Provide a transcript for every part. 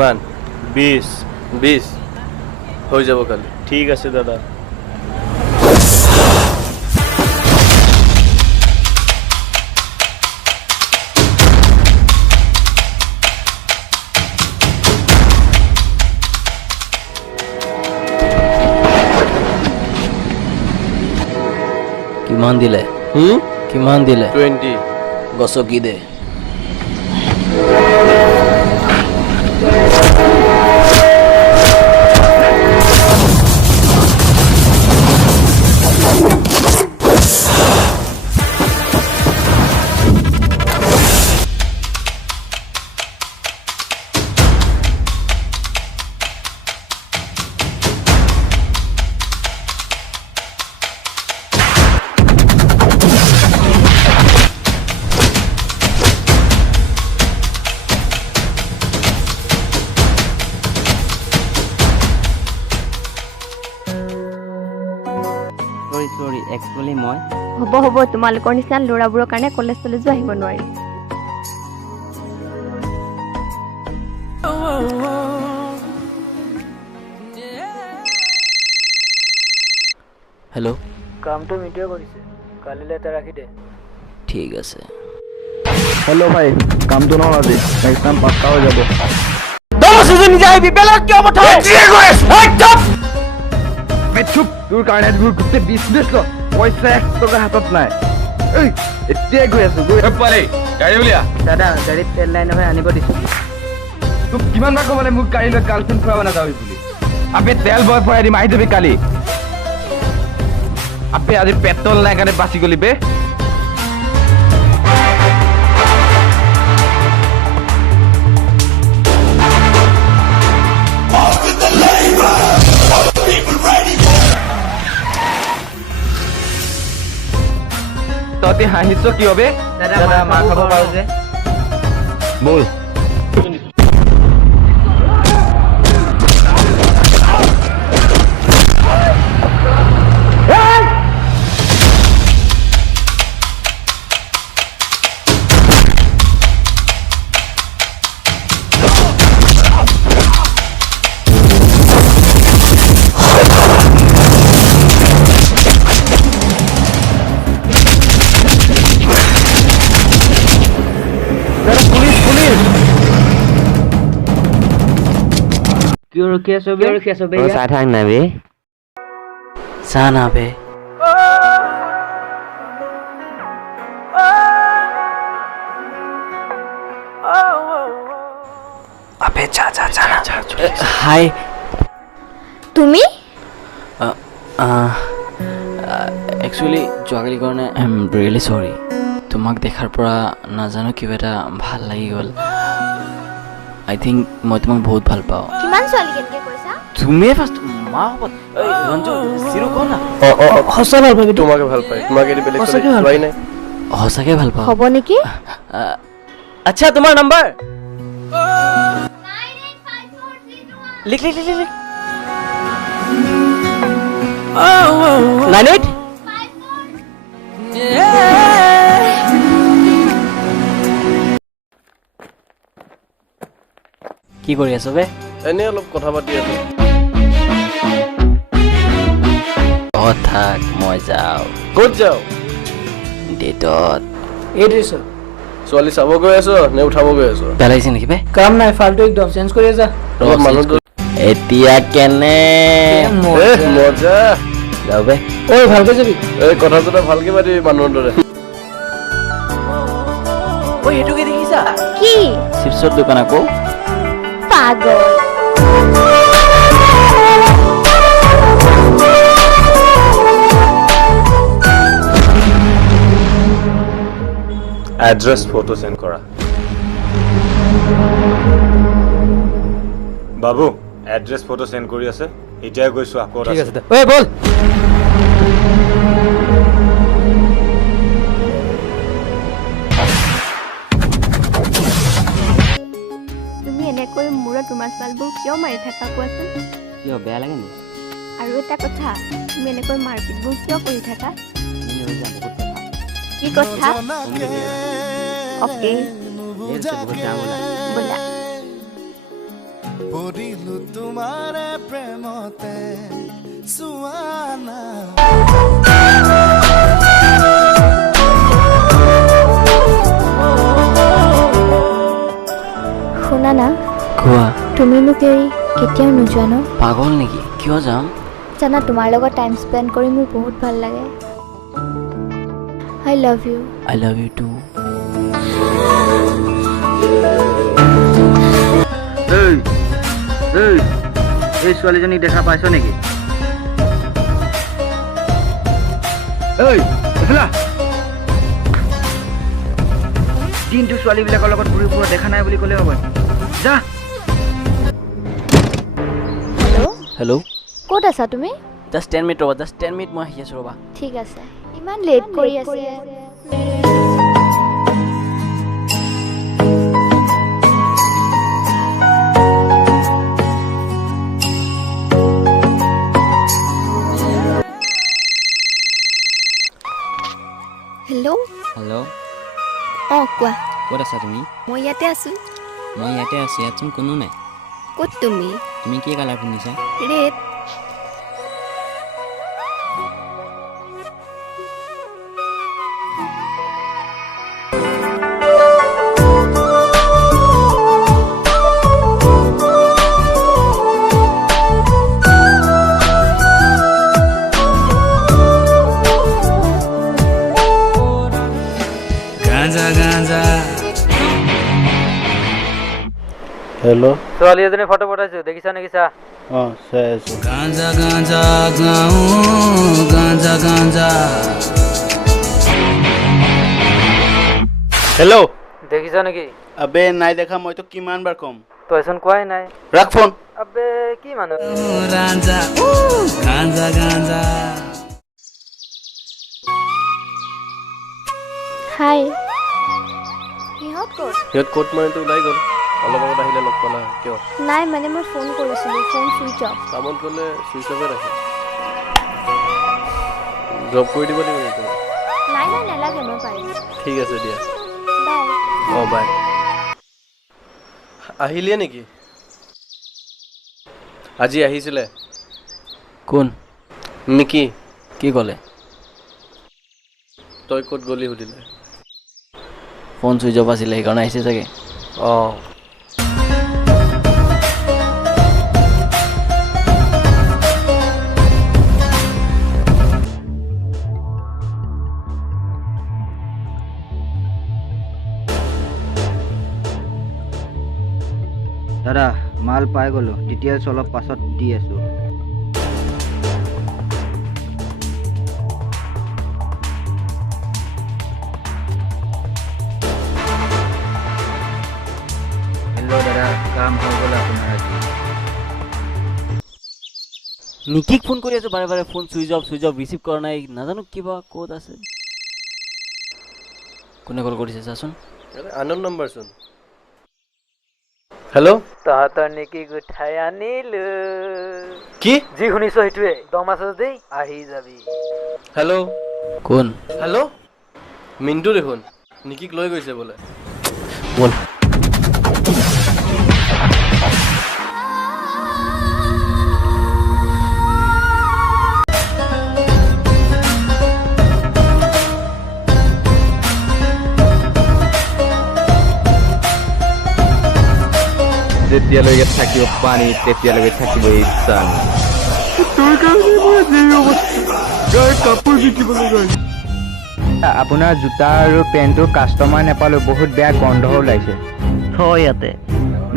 কিমান 20 20 হৈ যাব কালি ঠিক আছে দাদা কিমান দিলে কিমান দিলে 20 গছকি দে সৰি একচুৱেলি মই হ'ব তোমালোকৰ নিচিনা ল'ৰাবোৰৰ কাৰণে কলেজ চলেজো আহিব নোৱাৰি হেল্ল' কামটো মিটিয়ে কৰিছে কালিলৈ এটা ৰাখি দে ঠিক আছে হেল্ল' ভাই কামটো নহ'ল আজি নেক্সট টাইম পাক্কা হৈ যাব তোৰ কাৰণে গোটেই বিজনেছ ল পইচা 1 টকা হাতত নাই এতিয়াই গৈ আছো দাদা গাড়ীত তেল নাই নহয় আনিব দিছো তোক কিমান বাৰ ক'বলে মোক গাড়ী লৈ গাৰ্লফ্ৰেণ্ড ফুৰাব নাযাবি বুলি আবে তেল বয় ভৰাই দিম আহি যাবি কালি আবে আজি পেট্ৰল নাই কাৰণে বাচি গলি বে তহঁতি হাঁহিছ কি হবে দাদা মাৰ খাব পাৰো যে বল কিয় ৰখি আছ বে চাই থাক না বে চা না বে আবে যা হাই তুমি একচুৱেলি যোৱাকালিৰ কাৰণে আই এম ৰিয়েলি চৰি তোমাক দেখাৰ পৰা নাজানো কিবা এটা ভাল লাগি গ'ল আই থিংক মই তোমাক বহুত ভাল পাওঁ কিমান ছোৱালী কেনেকে কৈছা তুমিয়ে ফাৰ্ষ্ট মা হ'ব ৰঞ্জু চিৰু কওঁ না সঁচা ভাল পাবি তোমাকে ভাল পাই তোমাকে এৰি বেলেগ চোৱাই নাই সঁচাকৈ ভাল পাওঁ হ'ব নেকি আচ্ছা তোমাৰ নম্বৰ লিখ 98 কি কৰি আছ বে এনে অলপ কথা পাতি আছো থাক মই যাওঁ ক'ত যাও ডেটত এই ড্ৰেছত ছোৱালী চাব গৈ আছো নে উঠাব গৈ আছো পেলাইছে নেকি বে কাম নাই ফাল্টু একদম চেঞ্জ কৰি যা মানুহটো এতিয়া কেনে মজা যাওঁ বে ঐ ভালকৈ যাবি এই কথা চথা ভালকে পাতিবি মানুহৰ দৰে ঐ সেইটোকে দেখিছা কি চিপছৰ দোকান আকৌ পাগল এড্ৰেছ ফটো সেন্ড কৰা বাবু এড্ৰেছ ফটো সেন্ড কৰি আছে এতিয়া গৈছো আকৌ ঠিক আছে ঐ বল তুমি এনেকৈ মূৰত ৰুমাল চুমালবোৰ কিয় মাৰি থাকা কোৱাচোন কিয় বেয়া লাগে নি আৰু এটা কথা তুমি এনেকৈ মাৰপিটবোৰ কিয় কৰি থাকা কি কথা অ'কে বহুত যাম ব'লা পৰিলো তোমাৰে প্ৰেমতে সুৱানা শুনা না কোৱা তুমি মোক এৰি কেতিয়াও নোযোৱা ন পাগল নেকি কিয় যাম জানা তোমাৰ লগত টাইম স্পেণ্ড কৰি মোৰ বহুত ভাল লাগে I love you I love you too এই ছোৱালীজনীক দেখা পাইছ নেকি দিনটো ছোৱালীবিলাকৰ লগত ঘূৰি ফুৰা দেখা নাই বুলি ক'লে হ'ব যা হেল্ল' হেল্ল' ক'ত আছা তুমি জাষ্ট 10 মিনিট ৰ'বা জাষ্ট 10 মিনিট মই আহি আছোঁ ৰ'বা ঠিক আছে ইমান লেট কৰি আছে হেল্ল' হেল্ল' অঁ কোৱা ক'ত আছা তুমি মই ইয়াতে আছোঁ মই ইয়াতে আছোঁ ইয়াতচোন কোনো নাই ক'ত তুমি তুমি কি কালাৰ পিন্ধিছা ৰেড গাঁজা গাঁজা হেল্ল' ছোৱালী এজনী ফটো পঠাইছো দেখিছা নেকি চা অঁ চাই আছোঁ গাঁজা গাঁজা গাঁও গাঁজা গাঁজা হেল্ল' দেখিছা নেকি আবে নাই দেখা মইতো কিমান বাৰ ক'ম তইচোন কোৱাই নাই ৰাখ ফোন আবে কি মানুহ ৰাঞ্জা গাঁজা গাঁজা হাই সিহঁত ক'ত সিহঁত ক'ত মানেতো ওলাই গ'ল অলপ আগত আহিলে লগ পালা কিয় নাই মানে মই ফোন কৰিছিলোঁ ফোন ছুইচ অফ কামত গ'লে চুইচ অফে ৰাখে ড্ৰপ কৰি দিব লাগিব নেকি তোমাক নাই নাই নালাগে মই পাৰিম ঠিক আছে দিয়া বাই অঁ বাই আহিলিয়ে নেকি আজি আহিছিলে কোন নিকি কি ক'লে তই ক'ত গ'লি সুধিলে ফোন চুইচ অফ আছিলে সেইকাৰণে আহিছে চাগে অঁ দাদা মাল পাই গ'লো ডিটেইলছ অলপ পাছত দি আছোঁ হেল্ল' দাদা কাম হৈ গ'ল আপোনাৰ আজি নিকিক ফোন কৰি আছোঁ বাৰে বাৰে ফোন চুইচ অফ ৰিচিভ কৰা নাই নাজানো কিবা ক'ত আছে কোনে কল কৰিছে চাচোন আনন নম্বৰচোন হেল্ল' তহঁতৰ নেকি গুঠাই আনিলো কি যি শুনিছ সেইটোৱে দম আছে দেই আহি যাবি হেল্ল' কোন হেল্ল' মিণ্টু দেখোন নিকিক লৈ গৈছে বোলে ব'ল যেতিয়ালৈকে থাকিব পানী তেতিয়ালৈকে থাকিব ইচ্ছা আপোনাৰ জোতা আৰু পেণ্টটো কাষ্টমাৰ নাপালোঁ বহুত বেয়া গোন্ধ ওলাইছে ইয়াতে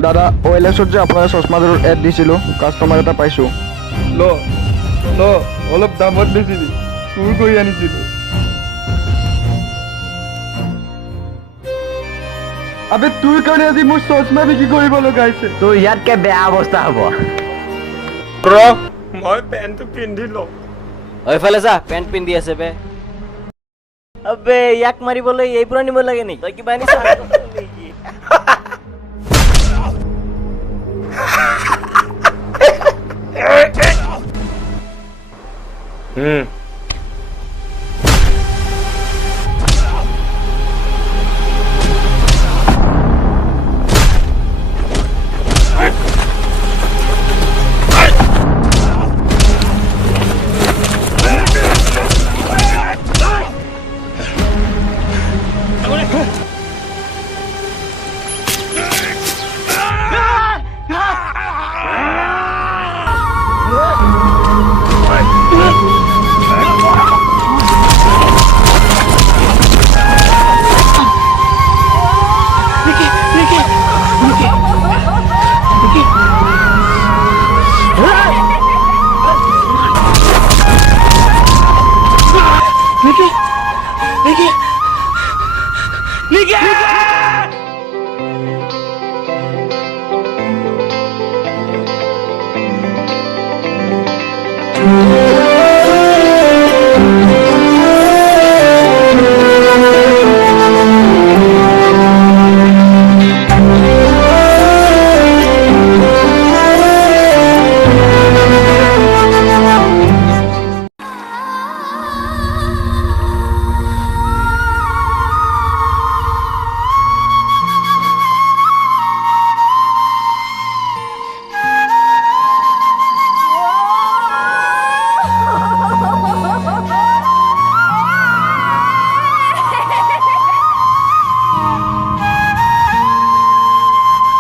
দাদা OLX-ত যে আপোনাৰ চশমাযোৰ এড দিছিলোঁ কাষ্টমাৰ এটা পাইছোঁ অলপ দামত বেছিবি চুৰ কৰি আনিছিলোঁ আবে তোৰ কাৰণে আজি মোৰ চশমা বিক্ৰী কৰিব লগা হৈছে তোৰ ইয়াতকে বেয়া অৱস্থা হ'ব মই পেণ্টটো পিন্ধি লওঁ এইফালে যা পেণ্ট পিন্ধি আছে বে আবে ইয়াক মাৰিবলৈ এইবোৰ আনিব লাগে নেকি তই কিবা আনিছ নিকি